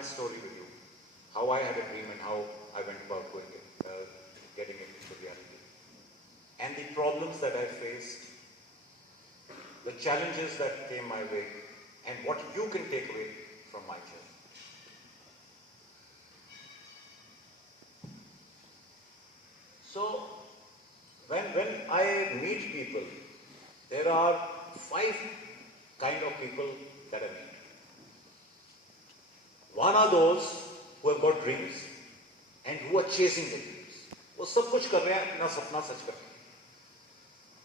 my story with you, how I had a dream and how I went about getting it into reality. And the problems that I faced, the challenges that came my way, and what you can take away from my journey. So, when I meet people, there are 5 kind of people that I meet. One are those who have got dreams and who are chasing their dreams. वो सब कुछ कर रहे हैं अपना सपना सच कर रहे हैं,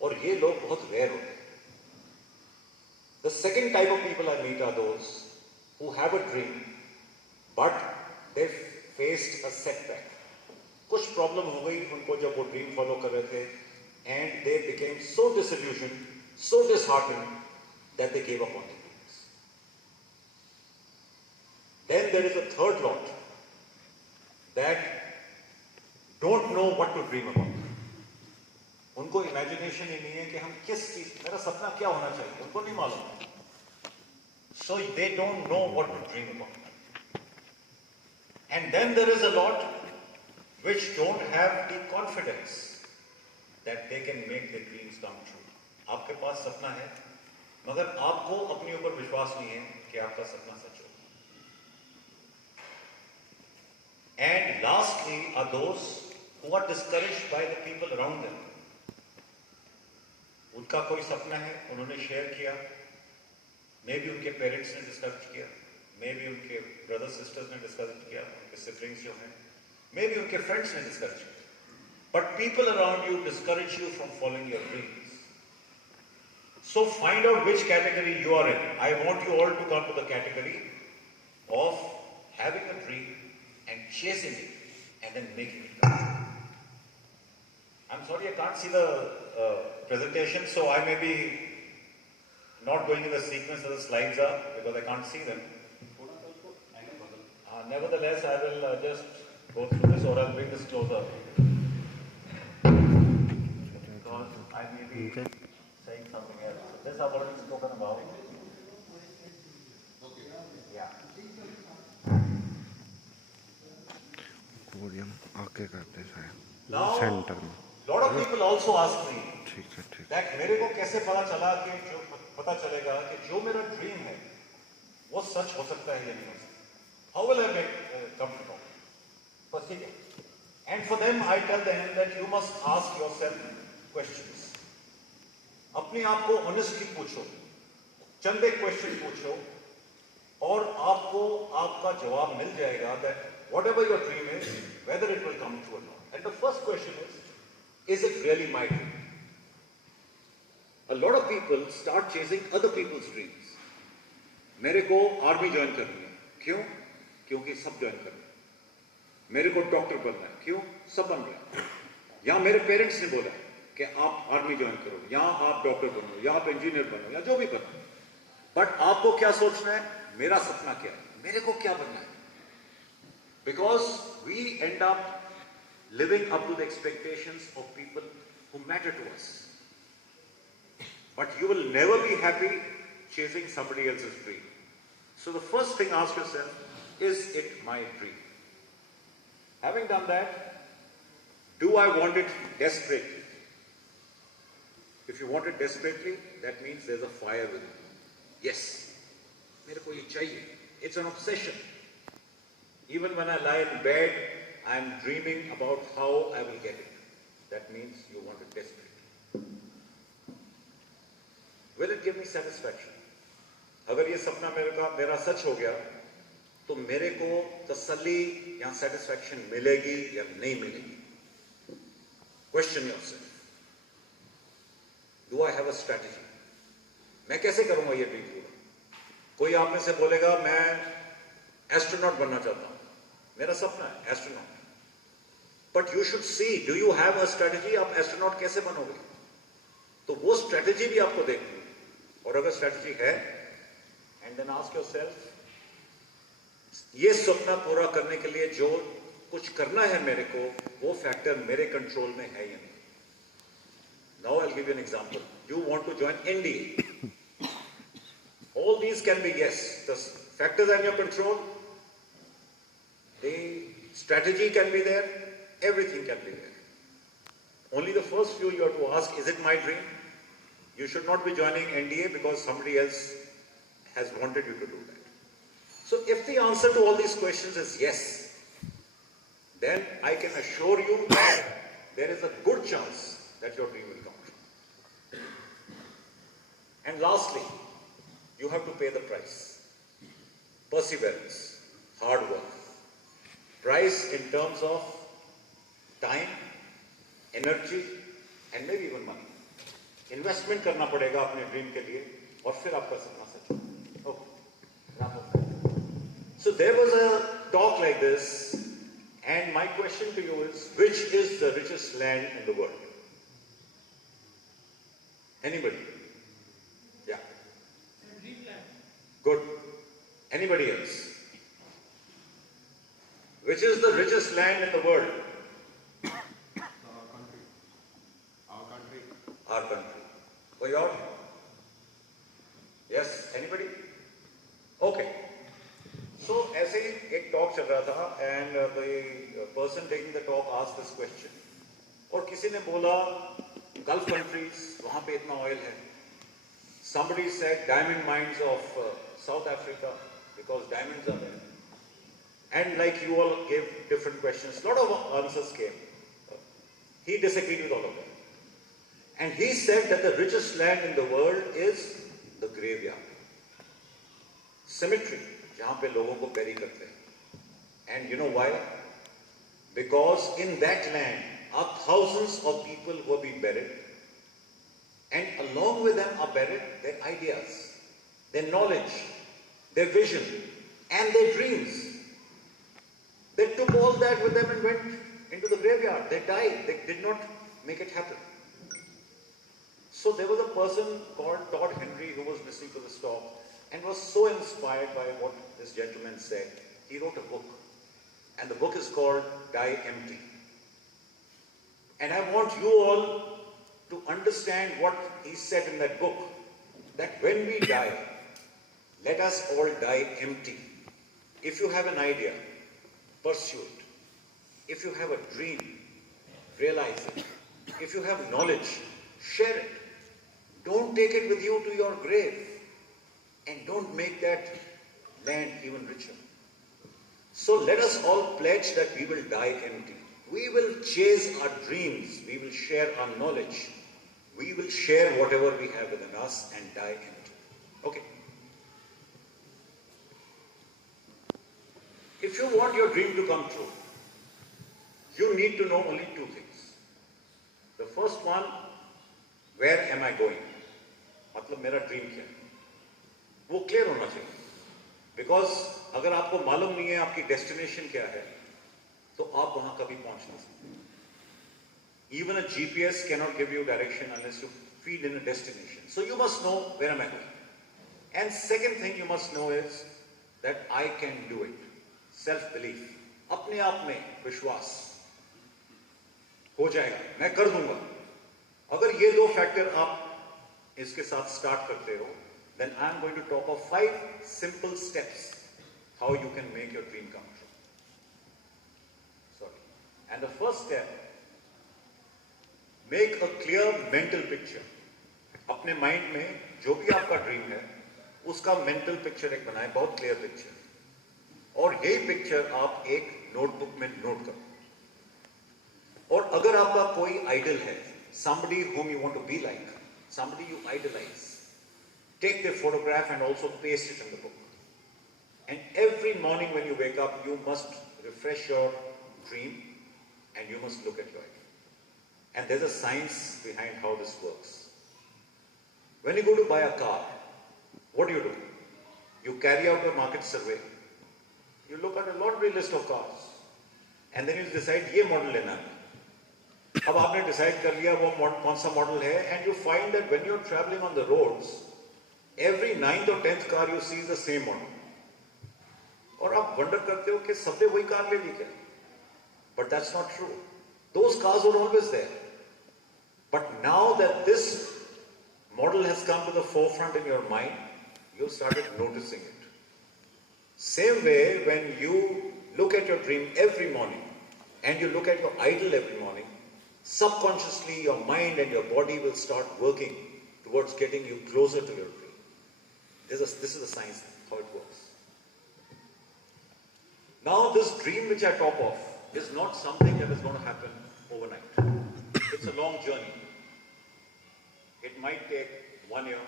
और ये लोग बहुत रेयर होते हैं. The second type of people I meet are those who have a dream, but they faced a setback. कुछ प्रॉब्लम हो गई उनको जब वो ड्रीम फॉलो कर रहे थे, and they became so disillusioned, so disheartened that they gave up on their dreams. Then there is a third lot that don't know what to dream about. उनको इमेजिनेशन ही नहीं है कि हम किस चीज, मेरा सपना क्या होना चाहिए, उनको नहीं मालूम. So they don't know what to dream about. And then there is a lot which don't have the confidence that they can make their dreams come true. आपके पास सपना है, मगर आपको अपने ऊपर विश्वास नहीं है कि आपका सपना सच हो. And lastly are those who are discouraged by the people around them. उनका कोई सपना है, उन्होंने शेयर किया, मे बी उनके पेरेंट्स ने डिस्कस किया, मे बी उनके ब्रदर सिस्टर्स ने डिस्कस किया, उनके सिबलिंग्स जो हैं, मे बी उनके फ्रेंड्स ने डिस्कस किया. But people around you discourage you from following your dreams. So find out which category you are in. I want you all to come to the category of having a dream and chasing it and then making it come true. I'm sorry I can't see the presentation, so I may be not going in the sequence as the slides are because I can't see them. Nevertheless, I will just go through this, or I'll bring this closer. Because I may be saying something else. So this I've already spoken about. Yeah. Now, lot of people also ask me that मेरे को कैसे पता चला कि जो पता चलेगा कि जो मेरा ड्रीम है वो सच हो सकता है या नहीं हो सकता. How will I come to know? First thing, and for them I tell them that you must ask yourself questions. अपने आप को honestly पूछो, चंद एक क्वेश्चन पूछो, और आपको आपका जवाब मिल जाएगा that whatever your dream is, whether it will come true or not. And the first question is it really my dream? A lot of people start chasing other people's dreams. मेरे को army join करनी है, क्यों? क्योंकि सब join कर रहे हैं. मेरे को डॉक्टर बनना है, क्यों? सब बन रहे हैं. या मेरे पेरेंट्स ने बोला कि आप आर्मी ज्वाइन करो, या आप डॉक्टर बनो, या आप इंजीनियर बनो, या जो भी बनो. बट आपको क्या सोचना है? मेरा सपना क्या है, मेरे को क्या बनना है? Because we end up living up to the expectations of people who matter to us. But you will never be happy chasing somebody else's dream. So the first thing, ask yourself, is it my dream? Having done that, do I want it desperately? If you want it desperately, that means there's a fire within you. Yes, मेरे को ये चाहिए. It's an obsession. Even when I lie in bed, I'm dreaming about how I will get it. That means you want it desperately. Will it give me satisfaction? अगर ये सपना मेरा सच हो गया, तो मेरे को तसल्ली या satisfaction मिलेगी या नहीं मिलेगी? Question yourself. Do I have a strategy? मैं कैसे करूंगा ये ड्रीम पूरा? कोई आप में से बोलेगा मैं एस्ट्रोनॉट बनना चाहता हूं, मेरा सपना है astronaut. But you should see, do you have a strategy? आप एस्ट्रोनॉट कैसे बनोगे? तो वो स्ट्रेटजी भी आपको देखनी है. और अगर स्ट्रेटजी है, एंड देन आस्क योरसेल्फ, ये सपना पूरा करने के लिए जो कुछ करना है मेरे को, वो फैक्टर मेरे कंट्रोल में है या नहीं? Now I'll give you an example. You want to join NDA. All these can be yes. The factors are in your control. The strategy can be there, everything can be there. Only the first few you have to ask, is it my dream? You should not be joining NDA because somebody else has wanted you to do that. So if the answer to all these questions is yes, then I can assure you that there is a good chance that your dream will come true. And lastly, you have to pay the price. Perseverance, hard work. Price in terms of time, energy, and maybe even money. Investment करना पड़ेगा अपने dream के लिए और फिर आपका सपना सच होगा. Okay. So there was a talk like this, and my question to you is, which is the richest land in the world? Anybody? Yeah. Good. Anybody else? Which is the richest land in the world? Our country. For your? Yes. Anybody? Okay. So ऐसे ही एक talk चल रहा था, and the person taking the talk asked this question. और किसी ने बोला Gulf countries, वहाँ पे इतना oil है. Somebody said diamond mines of South Africa because diamonds are there. And like you all gave different questions, a lot of answers came. He disagreed with all of them. And he said that the richest land in the world is the graveyard. Cemetery, जहाँ पे लोगों को bury करते हैं. And you know why? Because in that land are thousands of people who have been buried. And along with them are buried their ideas, their knowledge, their vision, and their dreams. They took all that with them and went into the graveyard. They died. They did not make it happen. So there was a person called Todd Henry who was listening to this talk and was so inspired by what this gentleman said. He wrote a book, and the book is called Die Empty. And I want you all to understand what he said in that book, that when we die, let us all die empty. If you have an idea, pursue it. If you have a dream, realize it. If you have knowledge, share it. Don't take it with you to your grave, and don't make that land even richer. So let us all pledge that we will die empty. We will chase our dreams. We will share our knowledge. We will share whatever we have within us and die empty. Okay. If you want your dream to come true, you need to know only two things. The first one, where am I going? मतलब मेरा dream क्या है? वो clear होना चाहिए. Because अगर आपको मालूम नहीं है आपकी डेस्टिनेशन क्या है, तो आप वहां कभी पहुंच नहीं सकते. Even a GPS cannot give you direction unless you feed in a destination. So you must know where am I going. And second thing you must know is that I can do it. Self-belief. अपने आप में विश्वास. हो जाएगा, मैं कर दूंगा. अगर ये दो फैक्टर आप इसके साथ स्टार्ट करते हो, then I am going to talk of 5 simple steps how you can make your dream come true. Sorry. And the first step, make a clear mental picture. अपने माइंड में जो भी आपका ड्रीम है उसका मेंटल पिक्चर एक बनाए, बहुत क्लियर पिक्चर. और यही पिक्चर आप एक नोटबुक में नोट करो. और अगर आपका कोई आइडल है, somebody whom you want to be like, somebody you idolize, take their photograph and also paste it in the book. And every morning when you wake up, you must refresh your dream and you must look at your idol. And there's a science behind how this works. When you go to buy a car, what do? You carry out a market survey. You look at a laundry list of cars. And then you decide, ये model लेना है. अब आपने decide कर लिया वो कौन सा मॉडल है, and you find that when you're traveling on the roads, every 9th or 10th car you see is the same model. और आप वंडर करते हो कि सबने वही कार ले ली क्या? But that's not true. Those cars were always there. But now that this model has come to the forefront in your mind, you started noticing it. Same way, when you look at your dream every morning and you look at your idol every morning, subconsciously your mind and your body will start working towards getting you closer to your dream. This is the science, how it works. Now this dream which I talk of is not something that is going to happen overnight. It's a long journey. It might take 1 year,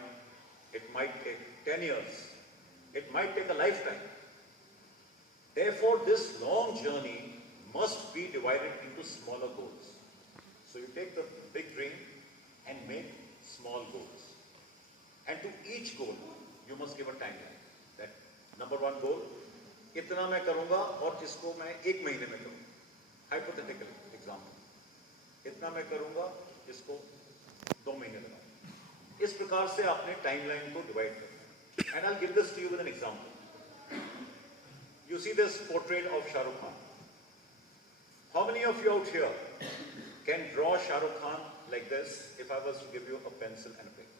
it might take 10 years, it might take a lifetime. Therefore, this long journey must be divided into smaller goals. So you take the big dream and make small goals. And to each goal, you must give a timeline. That number one goal, इतना मैं करूँगा और इसको मैं 1 महीने में करूँगा. Hypothetical example. इतना मैं करूँगा, इसको 2 महीने में करूँगा. इस प्रकार से आपने टाइमलाइन को डिवाइड करना. And I'll give this to you with an example. You see this portrait of Shah Rukh Khan. How many of you out here can draw Shah Rukh Khan like this if I was to give you a pencil and a paper?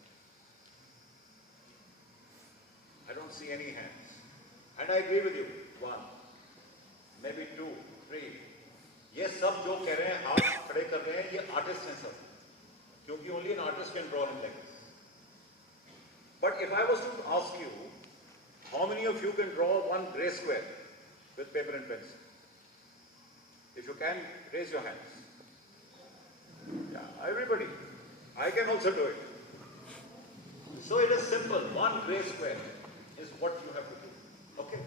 I don't see any hands. And I agree with you. 1, maybe 2, 3. ये सब जो कह रहे हैं, हाथ खड़े कर रहे हैं, ये आर्टिस्ट हैं सब. क्योंकि only an artist can draw him like this. But if I was to ask you, how many of you can draw one gray square with paper and pencil? If you can, raise your hands. Yeah, everybody. I can also do it. So it is simple. One gray square is what you have to do. Okay?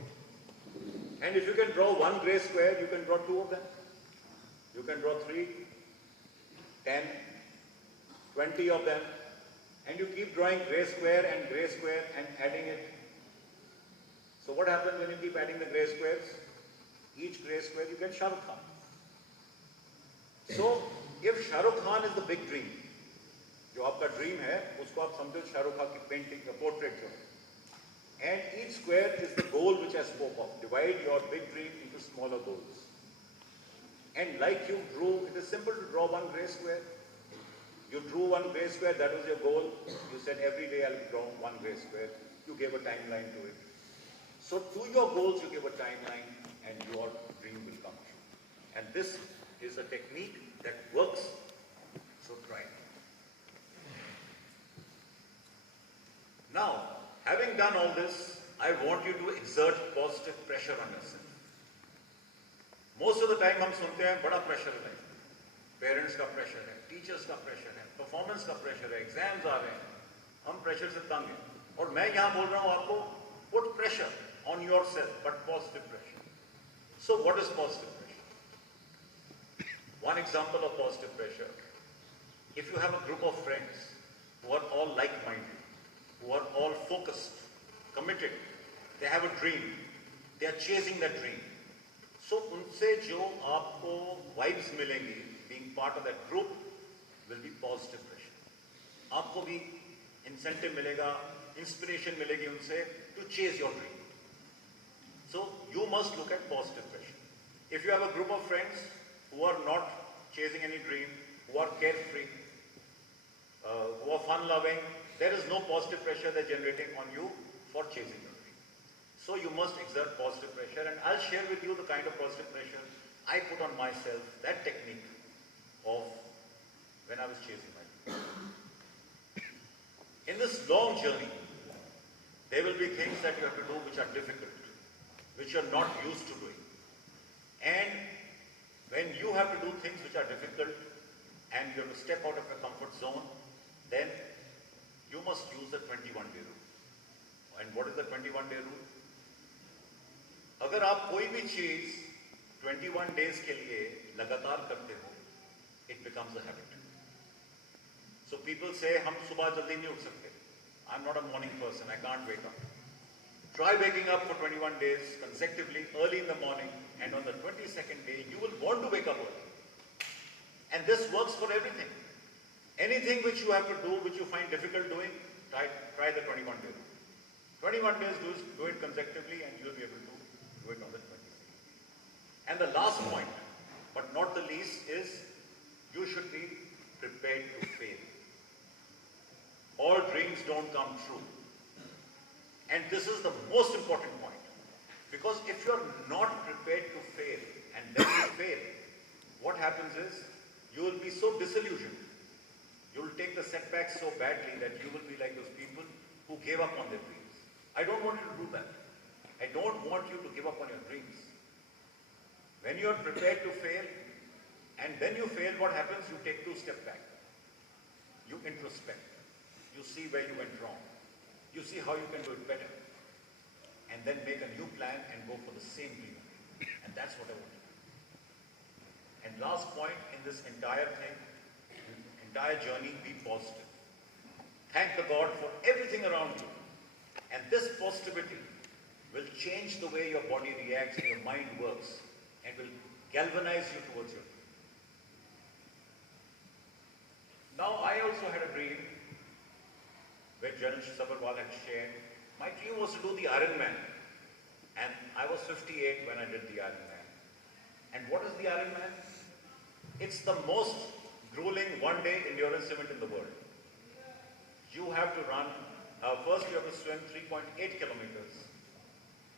And if you can draw one gray square, you can draw 2 of them. You can draw 3, 10, 20 of them. And you keep drawing gray square and adding it. So what happens when you keep adding the gray squares? Each gray square you get Shah Rukh Khan. So if Shah Rukh Khan is the big dream, जो आपका dream है उसको आप समझो शाहरुख खान की painting का portrait जो है. And each square is the goal which I spoke of. Divide your big dream into smaller goals. And like you drew, it is simple to draw one gray square. You drew one gray square, that was your goal. You said every day I'll draw one gray square. You gave a timeline to it. So to your goals you give a timeline and your dream will come true. And this is a technique that works. So try it. Now, having done all this, I want you to exert positive pressure on yourself. Most of the time हम सुनते हैं बड़ा pressure है. Parents का pressure है, teachers का pressure है, performance का pressure है, exams आ रहे हैं. हम pressure से तंग हैं. और मैं यहाँ बोल रहा हूँ आपको, put pressure on yourself, but positive pressure. So what is positive pressure? One example of positive pressure. If you have a group of friends who are all like-minded, who are all focused, committed, they have a dream, they are chasing that dream. So उनसे जो आपको vibes मिलेंगी, being part of that group, will be positive pressure. आपको भी incentive मिलेगा, inspiration मिलेगी उनसे to chase your dream. So you must look at positive pressure. If you have a group of friends who are not chasing any dream, who are carefree, who are fun-loving, there is no positive pressure they're generating on you for chasing your dream. So you must exert positive pressure, and I'll share with you the kind of positive pressure I put on myself, that technique of when I was chasing my dream. In this long journey, there will be things that you have to do which are difficult, which you're not used to doing. And when you have to do things which are difficult and you have to step out of your comfort zone, then you must use the 21-day rule. And what is the 21-day rule? अगर आप कोई भी चीज 21 days के लिए लगातार करते हो, it becomes a habit. So people say, हम सुबह जल्दी नहीं उठ सकते. I'm not a morning person, I can't wake up. Try waking up for 21 days consecutively early in the morning, and on the 22nd day, you will want to wake up early. And this works for everything. Anything which you have to do, which you find difficult doing, try the 21 days. 21 days, do it consecutively, and you will be able to do it on the 22nd. And the last point, but not the least, is you should be prepared to fail. All dreams don't come true. And this is the most important point. Because if you're not prepared to happens is, you will be so disillusioned. You will take the setbacks so badly that you will be like those people who gave up on their dreams. I don't want you to do that. I don't want you to give up on your dreams. When you are prepared to fail, and then you fail, what happens? You take 2 steps back. You introspect. You see where you went wrong. You see how you can do it better. And then make a new plan and go for the same dream. And that's what I want to do. And last point in this entire thing, entire journey, be positive. Thank the God for everything around you. And this positivity will change the way your body reacts and your mind works and will galvanize you towards your dream. Now, I also had a dream where Janesh Sabharwal had shared. My dream was to do the Ironman. And I was 58 when I did the Ironman. And what is the Ironman? It's the most grueling one-day endurance event in the world. You have to run, first you have to swim 3.8 kilometers,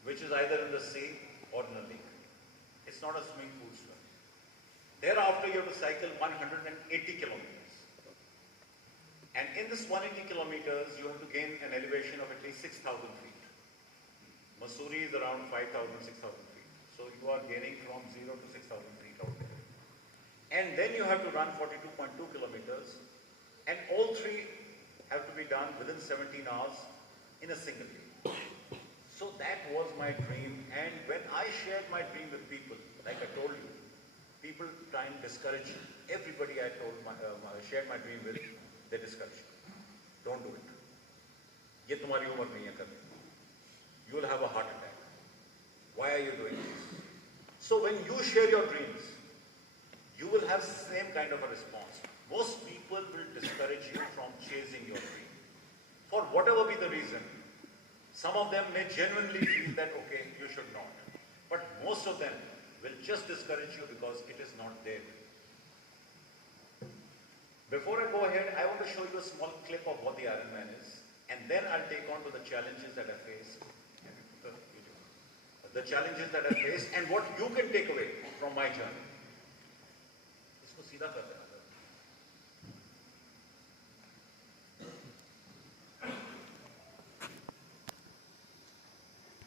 which is either in the sea or in a lake. It's not a swimming pool swim. Thereafter, you have to cycle 180 kilometers. And in this 180 kilometers, you have to gain an elevation of at least 6,000 feet. Mussoorie is around 5,000, 6,000 feet. So you are gaining from 0 to 6,000 feet out there. And then you have to run 42.2 kilometers. And all 3 have to be done within 17 hours in a single day. So that was my dream. And when I shared my dream with people, like I told you, people try and discourage everybody I shared my dream with. They discourage you. Don't do it. ये तुम्हारी उम्र नहीं है करने. You will have a heart attack. Why are you doing this? So when you share your dreams, you will have the same kind of a response. Most people will discourage you from chasing your dream. For whatever be the reason, some of them may genuinely feel that, okay, you should not. But most of them will just discourage you because it is not there. Before I go ahead, I want to show you a small clip of what the Ironman is, and then I'll take on to the challenges that I faced. The challenges that I faced and what you can take away from my journey. इसको सीधा कर देना.